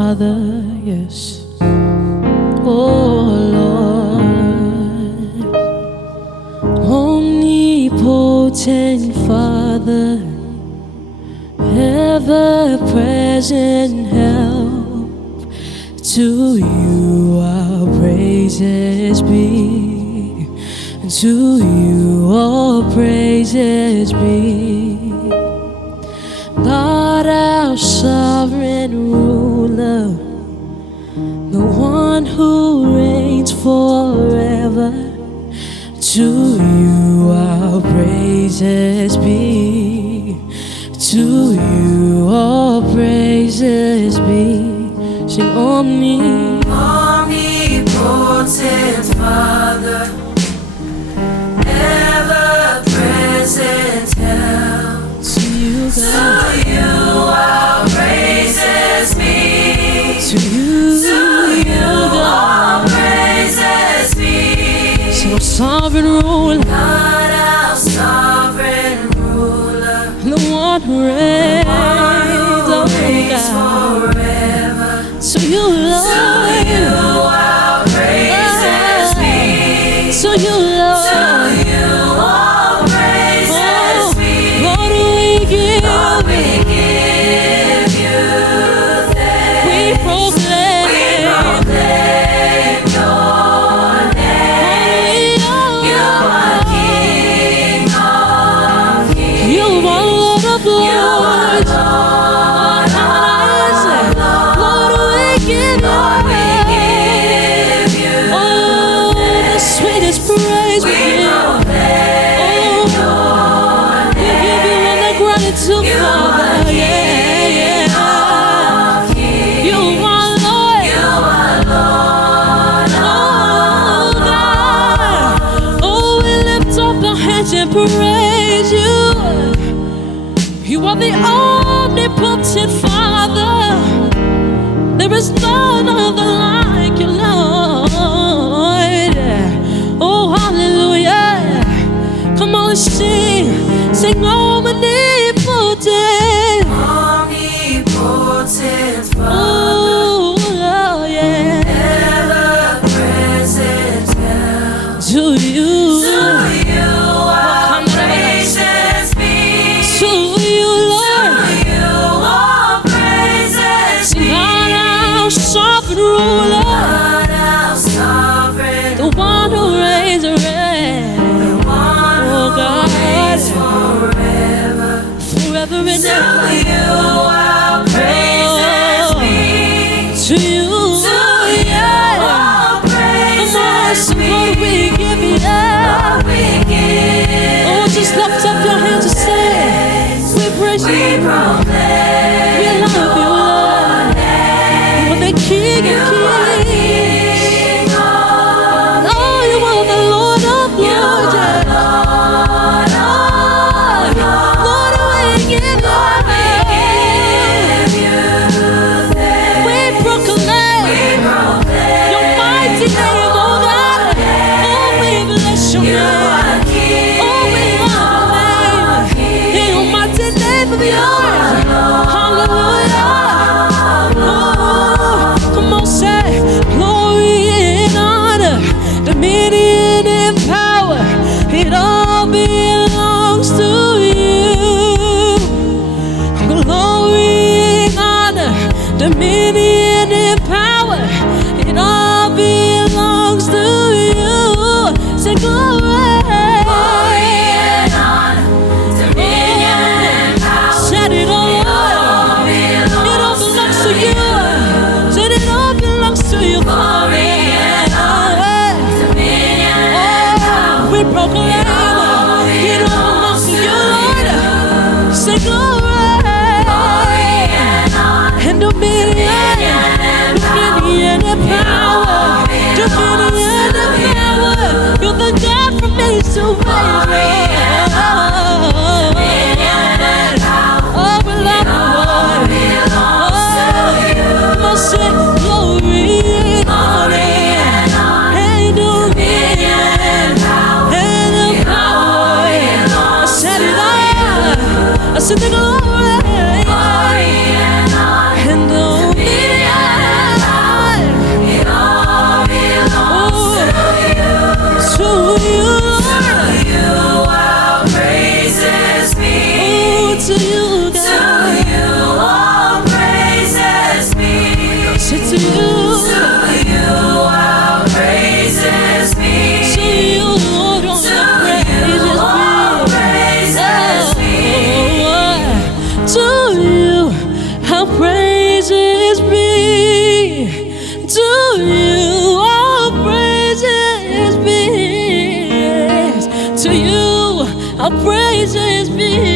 Father, yes. Oh Lord, omnipotent Father, ever-present help, to you our praises be, and to you all praises be. God, our sovereign ruler, the one who reigns forever, to you our praises be, to you all praises be. Sing omnipotent Father, ever-present help, to you, God. to you our praises be, To you, all praises be. sing our sovereign ruler, God, our sovereign ruler, the one who reigns, oh God. forever. To you, Lord, You our praises be, to you, Lord, you all praises be. Lord, we give, Lord, we give you thanks. we proclaim Proclaim your name. You are King of kings. you are Lord of You are lords. Lord of Lord, we give you, Lord, we give you oh, the sweetest praise we we give. proclaim your We give you all the gratitude, You Father. are Yeah, King yeah. of kings. You are Lord. You are Lord Oh, God. Oh, we lift up our hands and praise you. You are the omnipotent Father. There is none other like you, Lord. Oh, hallelujah. Come on, let's sing. Sing omnipotent. omnipotent Father, Oh, Lord, yeah. ever-present help. To you. To you our praises be. To you, Lord. You all praises be. God, our sovereign ruler, God, our sovereign, the one who reigns and reigns. one Oh, who God, reigns forever. forever and To ever. you our praises be. To you, To you all praises Lord, be. we give you that. We give Oh, just lift up your hands and say, we praise we you. proclaim We love you, Lord. You are the King of kings. King of Oh, you are the Lord of lords. Lord, we give you we proclaim your mighty name, oh God. Oh, we bless your name. Oh, we love your name. In your mighty name of yours. Hallelujah. Oh, come on, say glory and honor, dominion and power. It all belongs to you. Glory and honor, dominion and power. It all belongs to you. Say glory. Said it all. It all belongs to you. Said it all belongs to you, Father. We proclaim it all belongs to you, Lord. Say glory and dominion and power. Dominion and power. You're the God from age to age. Oh, we love you, Lord. Oh, say glory and honor. Our praises be